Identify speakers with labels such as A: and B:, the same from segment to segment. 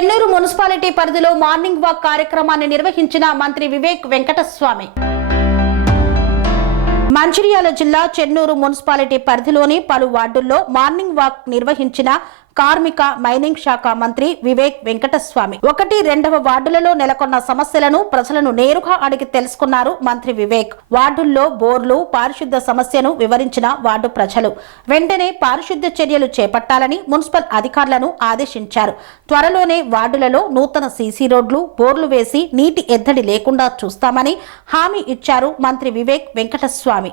A: Chennur municipality పరిధిలో morning walk కార్యక్రమాన్ని నిర్వహించిన మంత్రి వివేక్ వెంకటస్వామి. మంచిర్యాల జిల్లా చెన్నూరు మున్సిపాలిటీ పరిధిలోని పలు వార్డుల్లో మార్నింగ్ వాక్ నిర్వహించిన కార్మిక మైనింగ్ శాఖ మంత్రి వివేక్ వెంకటస్వామి. ఒకటి రెండవ వార్డులలో నెలకొన్న సమస్యలను ప్రజలను నేరుగా అడిగి తెలుసుకున్నారు మంత్రి వివేక్. వార్డుల్లో బోర్లు పారిశుద్ధ సమస్యను వివరించిన వార్డు ప్రజలు. వెంటనే పారిశుద్ధ చర్యలు చేపట్టాలని మున్సిపల్ అధికారులను ఆదేశించారు. త్వరలోనే వార్డులలో నూతన సీసీ రోడ్లు బోర్లు వేసి నీటి ఎద్దడి లేకుండా చూస్తామని హామీ ఇచ్చారు మంత్రి వివేక్ వెంకటస్వామి.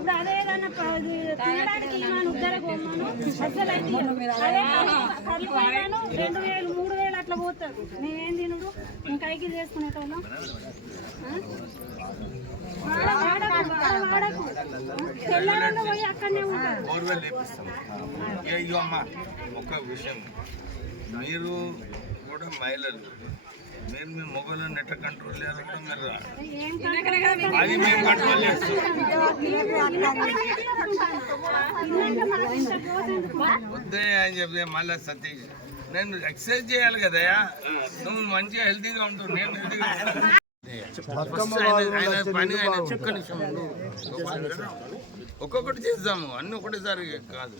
B: ఇప్పుడు అదే ఏదన్నా తినడానికి ఇవ్వను, ఉద్దరకు ఇవ్వను. అసలు అయితే ఇవ్వను. అదే కర్రీ- కర్రీ రెండు వేలు మూడు వేలు అట్లా పోతారు. నేనేం తినడు మేము కైకి చేసుకునేటోళ్ళం. వాడకు, తెల్లారన్న పోయి అక్కడనే ఉంటారు.
C: ఒక విషయం. మీరు కూడా మహిళలు. మీరు మీ మొగలను ఎట్లా కంట్రోల్ చేయాలో? కూడా మీరు రా.
B: ఏం కంట్రోల్
C: అది మేము కంట్రోల్ చేస్తాం. వద్దే అని చెప్పి మళ్ళీ సతీష్. నేను ఎక్సర్సైజ్ చేయాలి కదయా నువ్వు మంచిగా హెల్తీగా ఉంటావు నేను హెల్తీగా పని ఆయన ఒక్క నిమిషం. ఒక్కొక్కటి చేద్దాము అన్ని ఒకటేసారి కాదు.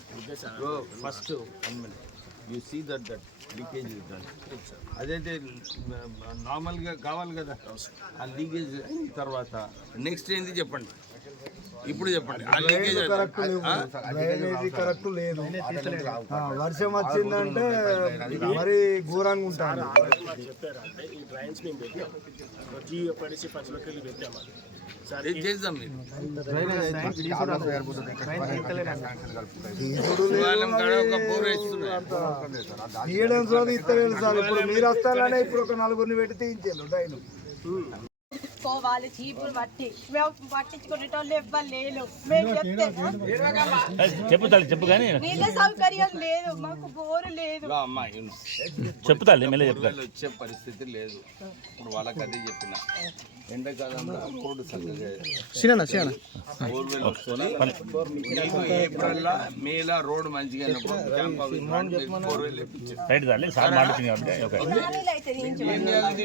C: First you see that that leakage అదైతే నార్మల్గా కావాలి కదా ఆ లీకేజ్ అయిన తర్వాత నెక్స్ట్ ఏంది చెప్పండి ఇప్పుడు చెప్పండి ఆ లీకేజ్
D: డ్రైనేజీ కరెక్ట్ లేదు వర్షం వచ్చిందంటే మరి ఘోరంగా ఉంటాను
E: చెప్పారంటే ఈ డ్రైన్స్ మేము పెట్టాం ప్రతి పడిసి పచ్చలకి వెళ్ళి
C: చేద్దాం
D: తీయడం ఇస్తలేదు సార్. ఇప్పుడు మీరు వస్తారనే ఇప్పుడు ఒక నలుగురిని పెట్టి తీయించారు
F: పోవాలి చీపులు పట్టి. మేము పట్టించుకునేటోళ్ళు ఎవ్వరు లేరు. మేము చెప్తే
G: చెప్పు తల్లి చెప్పు కానీ.
F: నీళ్ళ సౌకర్యం లేదు మాకు బోరు లేదు.
G: చెప్పు తల్లి
C: బోర్వెల్ వచ్చే పరిస్థితి లేదు. ఇప్పుడు వాళ్ళకి అదే చెప్పిన. ఎండాకాలంలో కోడు ఏప్రిల్ మేలా రోడ్ మంచిగా.
G: రైట్ తల్లి సార్.
C: ఏం చేయాలి